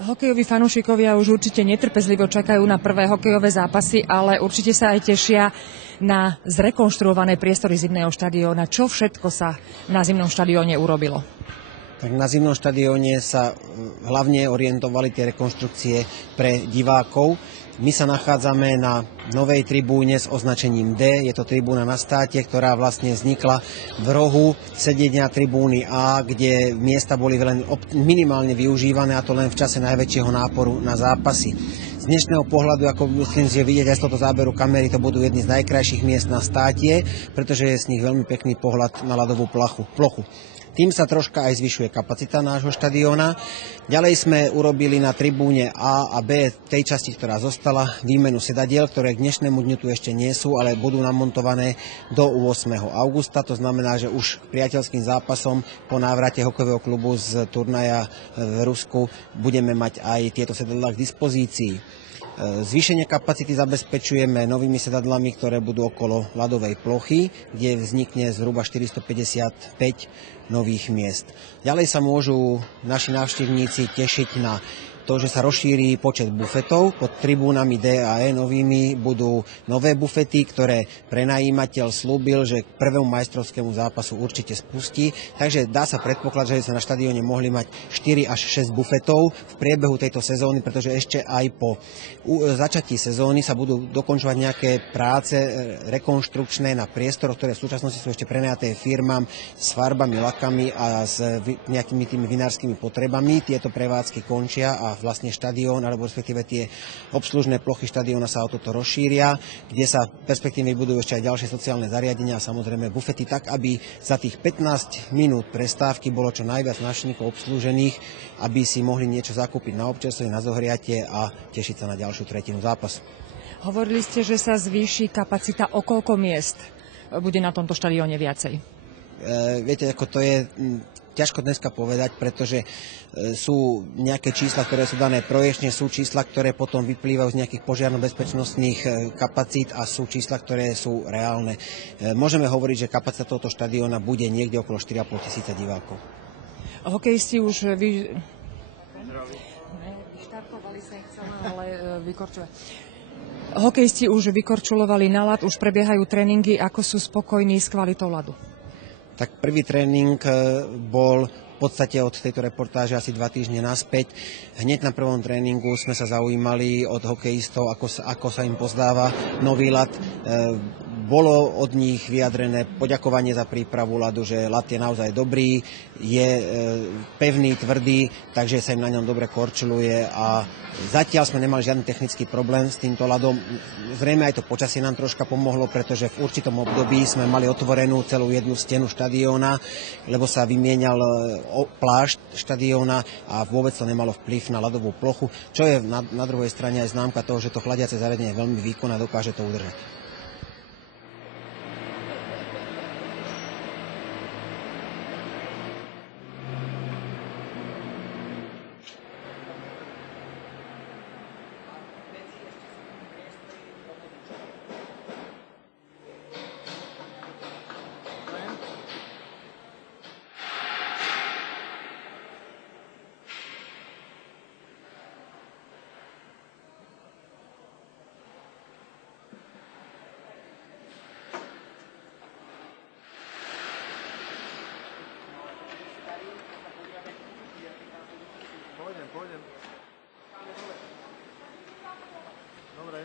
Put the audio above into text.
Hokejoví fanúšikovia už určite netrpezlivo čakajú na prvé hokejové zápasy, ale určite sa aj tešia na zrekonštruované priestory zimného štadióna. Čo všetko sa na zimnom štadióne urobilo? Tak na zimnom štadióne sa hlavne orientovali tie rekonštrukcie pre divákov. My sa nachádzame na novej tribúne s označením D. Je to tribúna na státe, ktorá vlastne vznikla v rohu sedenia tribúny A, kde miesta boli len minimálne využívané, a to len v čase najväčšieho náporu na zápasy. Z dnešného pohľadu, ako myslím, že vidieť aj z tohto záberu kamery, to budú jedny z najkrajších miest na státie, pretože je z nich veľmi pekný pohľad na ľadovú plochu. Tým sa troška aj zvyšuje kapacita nášho štadióna. Ďalej sme urobili na tribúne A a B, tej časti, ktorá zostala, výmenu sedadiel, ktoré k dnešnému dňu tu ešte nie sú, ale budú namontované do 8. augusta. To znamená, že už k priateľským zápasom po návrate hokejového klubu z turnaja v Rusku budeme mať aj tieto sedadlá k dispozícii. Zvýšenie kapacity zabezpečujeme novými sedadlami, ktoré budú okolo ľadovej plochy, kde vznikne zhruba 455 nových miest. Ďalej sa môžu naši návštevníci tešiť na to, že sa rozšíri počet bufetov. Pod tribúnami D a E novými budú nové bufety, ktoré prenajímateľ slúbil, že k prvému majstrovskému zápasu určite spustí. Takže dá sa predpokladať, že sa na štadióne mohli mať 4 až 6 bufetov v priebehu tejto sezóny, pretože ešte aj po začatí sezóny sa budú dokončovať nejaké práce rekonštrukčné na priestoroch, ktoré v súčasnosti sú ešte prenajaté firmám s farbami, lakami a s nejakými tými vinárskymi potrebami. Tieto prevádzky končia a vlastne štadión, alebo respektíve tie obslužné plochy štadióna sa o toto rozšíria, kde sa perspektívne budú ešte aj ďalšie sociálne zariadenia a samozrejme bufety, tak aby za tých 15 minút prestávky bolo čo najviac návštevníkov obslúžených, aby si mohli niečo zakúpiť na občerstvenie, na zohriatie a tešiť sa na ďalšiu tretinu zápasu. Hovorili ste, že sa zvýši kapacita, o koľko miest bude na tomto štadióne viacej? Viete, ako to je ťažko dneska povedať, pretože sú nejaké čísla, ktoré sú dané projekčne, sú čísla, ktoré potom vyplývajú z nejakých požiarno-bezpečnostných kapacít a sú čísla, ktoré sú reálne. Môžeme hovoriť, že kapacita tohto štadióna bude niekde okolo 4,5 tisíca divákov. Hokejisti už Hokejisti už vykorčulovali na ľad, už prebiehajú tréningy. Ako sú spokojní s kvalitou ľadu? Tak prvý tréning bol v podstate od tejto reportáže asi 2 týždne naspäť. Hneď na prvom tréningu sme sa zaujímali od hokejistov, ako sa im pozdáva nový ľad. Bolo od nich vyjadrené poďakovanie za prípravu ľadu, že ľad je naozaj dobrý, je pevný, tvrdý, takže sa im na ňom dobre korčuluje a zatiaľ sme nemali žiadny technický problém s týmto ľadom. Zrejme aj to počasie nám troška pomohlo, pretože v určitom období sme mali otvorenú celú jednu stenu štadióna, lebo sa vymienial plášť štadióna a vôbec to nemalo vplyv na ľadovú plochu, čo je na druhej strane aj známka toho, že to chladiace zariadenie je veľmi výkonné a dokáže to udržať. Pôjdem. Dobre.